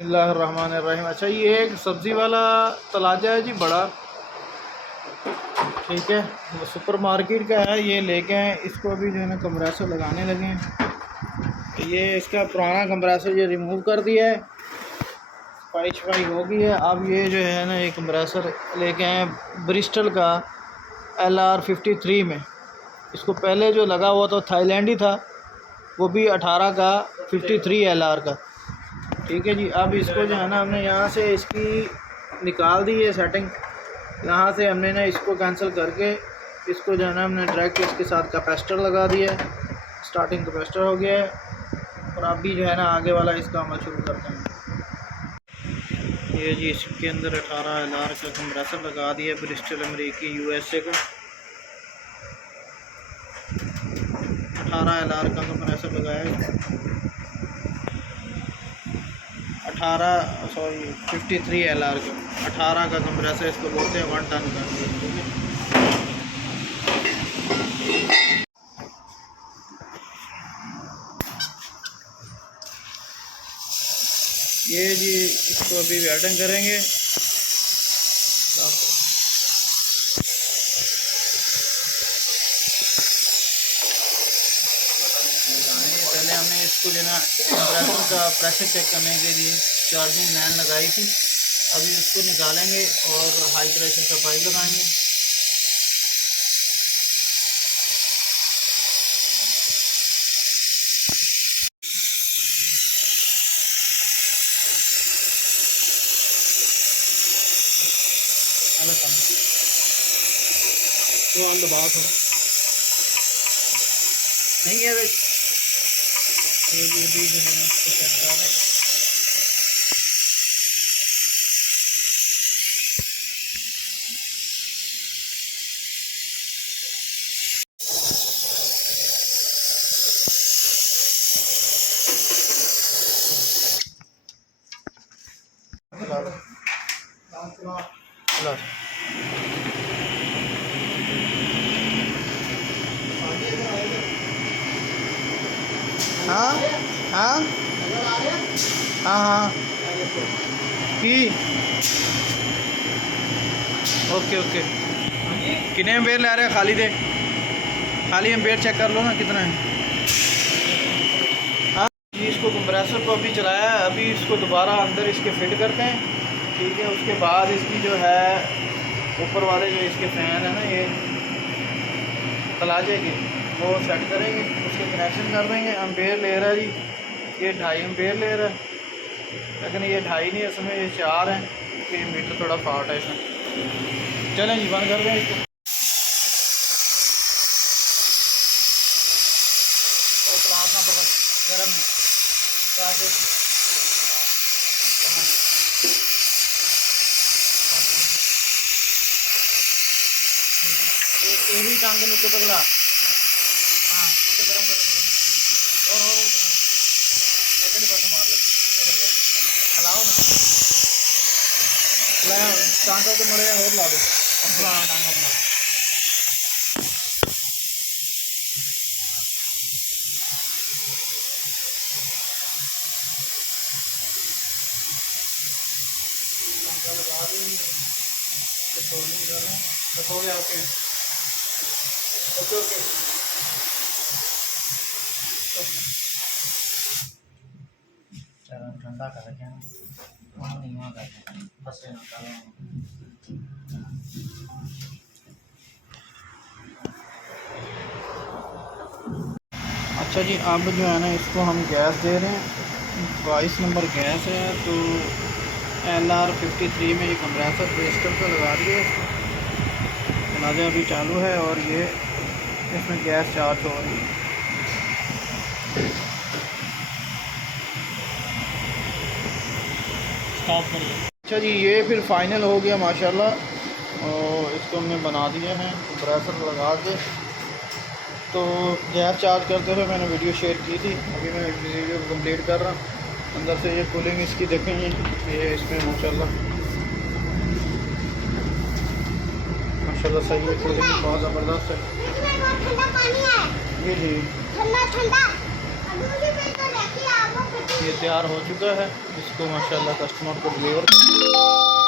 बिस्मिल्लाहिर्रहमानिर्रहीम। अच्छा, ये एक सब्ज़ी वाला तलाजा है जी, बड़ा, ठीक है, वो सुपर मार्केट का है। ये लेके आए, इसको अभी जो है ना कंप्रेसर लगाने लगे हैं। ये इसका पुराना कंप्रेसर ये रिमूव कर दिया है, सफाई शफाई हो गई है। अब ये जो है ना ये कंप्रेसर लेके आए ब्रिस्टल का LR53 में। इसको पहले जो लगा हुआ था थाईलैंड ही था, वो भी 18 का 53 LR का, ठीक है जी। अब इसको जो है ना हमने यहाँ से इसकी निकाल दी है सेटिंग, यहाँ से हमने ना इसको कैंसिल करके इसको जो है ना हमने डायरेक्ट इसके साथ कैपेसिटर लगा दिया है। स्टार्टिंग कैपेसिटर हो गया है और अब भी जो है ना आगे वाला इसका अमल शुरू करते हैं। ये जी इसके अंदर 18 LR का कंप्रेसर लगा दिया ब्रिस्टल अमेरिकी USA का। 18 LR का कंप्रेसर लगाया, 53 LR का 18 का कंप्रेसर इसको बोलते हैं, 1 टन का, ठीक है। ये जी इसको अभी वेल्डिंग करेंगे। पहले हमने इसको जो ना कंप्रेसर का प्रेशर चेक करने के लिए चार्जिंग लाइन लगाई थी, अभी उसको निकालेंगे और हाई प्रेशर का पाइप लगाएंगे। तो दबाओ थोड़ा, नहीं है वे ये भी जो है ना इसको सेट कर रहे हैं। हाँ हाँ हाँ हाँ की ओके ओके। कितने एम्पेयर ले रहे हैं? खाली एम्पेयर चेक कर लो ना कितना है। हाँ जी, इसको कंप्रेसर को अभी चलाया है, अभी इसको दोबारा अंदर इसके फिट करते हैं, ठीक है। उसके बाद इसकी जो है ऊपर वाले जो इसके फ़ैन है ना ये तलाजे के, वो सेट करेंगे, उसके कनेक्शन कर देंगे। एम्पेयर ले रहा है जी, ये 2.5 एम्पेयर ले रहा है, लेकिन ये 2.5 नहीं, इसमें ये 4 है, कि मीटर थोड़ा फॉल्ट है इसमें। चलें जी, बंद कर दें इसको। और प्लास ना पकड़, गर्म है, ये भी टांग के नीचे पकड़ा। हाँ उसको गर्म कर और इधर ही बस मार लो, इधर बस हलाओ ना, लाया टांगा तो मरे और ला दो अपना टांगा अपना। बस हो गया, ओके ओके ओके। चलो ठंडा कर रखे हैं, वहाँ नहीं वहाँ करते हैं, बस से निकालो। अच्छा जी, अब जो है ना इसको हम गैस दे रहे हैं, 22 नंबर गैस है। तो LR53 में ये कंप्रेसर ब्रिस्टल का लगा दिए, तलाजा अभी चालू है और ये इसमें गैस चार्ज हो रही है। अच्छा जी, ये फिर फाइनल हो गया माशाल्लाह, और इसको हमने बना दिया है कंप्रेसर लगा के। तो गैस चार्ज करते हुए मैंने वीडियो शेयर की थी, अभी मैं वीडियो कंप्लीट कर रहा हूँ। अंदर से ये कूलिंग इसकी देखेंगे, ये इसमें माशाल्लाह सही है, कूलिंग बहुत ज़बरदस्त है। ये जी ठंडा ये तैयार हो चुका है, इसको माशाल्लाह कस्टमर को डिलीवर कर